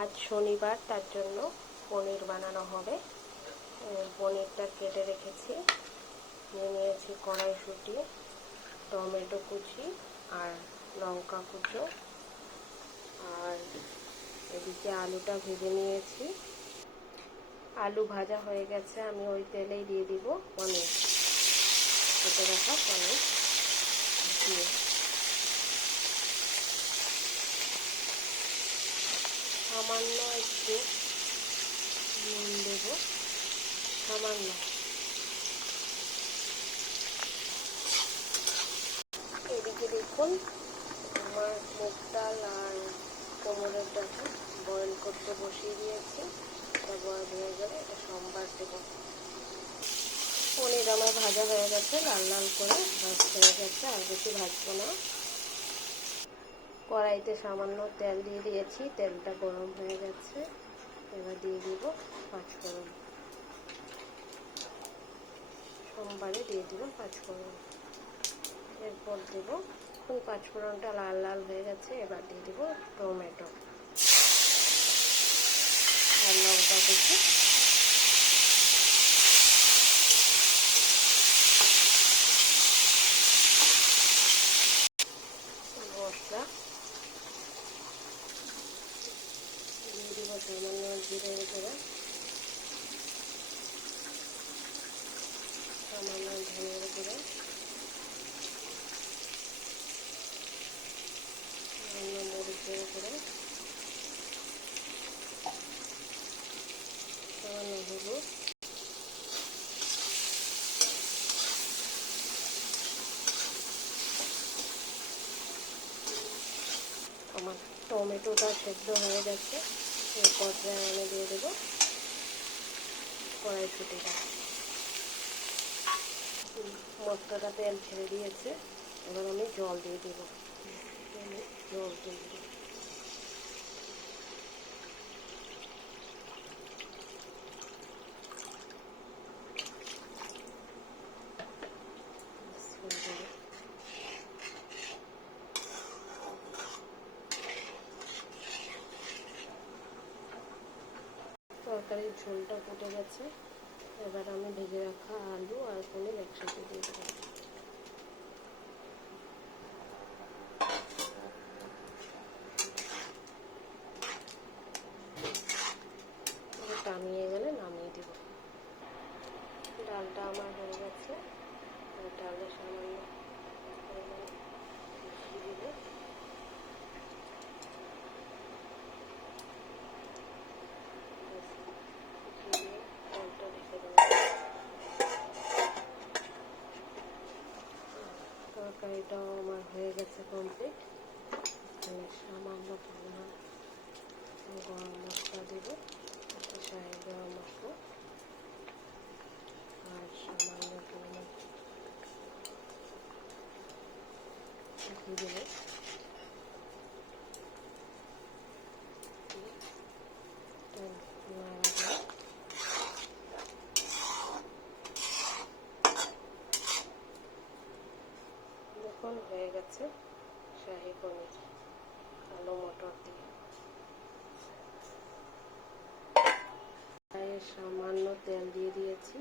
আজ শনিবার, তার জন্য পনির বানানো হবে। পনিরটা কেটে রেখেছি। নিয়ে নিয়েছি কড়াইশুঁটি, টমেটো কুচি আর লঙ্কা কুচো, আর এদিকে আলুটা ভেজে নিয়েছি। আলু ভাজা হয়ে গেছে, আমি ওই তেলেই দিয়ে দিব পনির, কেটে রাখা পনির দিয়ে সামান্য একটু নুন দেব, সামান্য। এদিকে দেখুন আমার মুগ ডাল আর কোমরের ডাটা বয়েল করতে বসিয়ে দিয়েছি। এটা বয়েল হয়ে গেলে এটা সোমবার দেব। পনির আমার ভাজা হয়ে গেছে, লাল লাল করে ভাজা হয়ে গেছে, আর বেশি ভাজবো না। কড়াইতে সামান্য তেল দিয়ে দিয়েছি, তেলটা গরম হয়ে গেছে। এবার দিয়ে দিব পাঁচফোড়ন, সোমবারে দিয়ে দিব পাঁচফোড়ন। এরপর দেব, এখন পাঁচফোড়নটা লাল লাল হয়ে গেছে, এবার দিয়ে দিব টমেটো আর লঙ্কা কুচি। মশলা দিয়ে দিব সামান্য জিরের গুঁড়া, সামান্য ধনের গুঁড়া, সামান্য মরিচের গুঁড়া, সামান্য হলুদ, আমার টমেটোটা সেদ্ধ হয়ে গেছে। এই পর্যায়ে আমি দিয়ে দেবো কড়াইশুঁটিটা। মশলাটা তেল ছেড়ে দিয়েছে, এবার আমি জল দিয়ে দেব। জল দিয়ে দেব। তরকারির ঝোলটা ফুটে গেছে, এবার আমি ভেজে রাখা আলু আর পনির একসাথে দিয়ে দেবো। টামিয়ে গেলে নামিয়ে দেব। ডালটা আমার হয়ে গেছে, ডালের সামান্য দিলে ডালটা রেখে দেবো। তরকারিটাও আমার হয়ে গেছে কমপ্লিট। এখানে সামান্য পরিমাণ গরম মশলা দেবো, শাহি গরম মশলা, আর সামান্য পরিমাণ ঘি দেবো। এখন হয়ে গেছে শাহি পনির আলু মটর দিয়ে। সামান্য তেল দিয়ে দিয়েছি,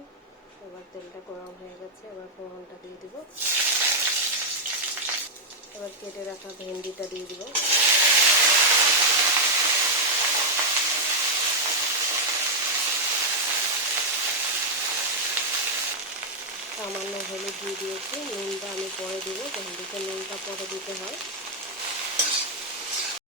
এবার তেলটা গরম হয়ে গেছে, এবার ফোড়নটা দিয়ে দিব। এবার কেটে রাখা ভেন্ডিটা দিয়ে দিব। সামান্য হলুদ দিয়ে দিয়েছি, নুনটা আমি পরে দেবো, ভেন্ডিতে নুনটা পরে দিতে হয়।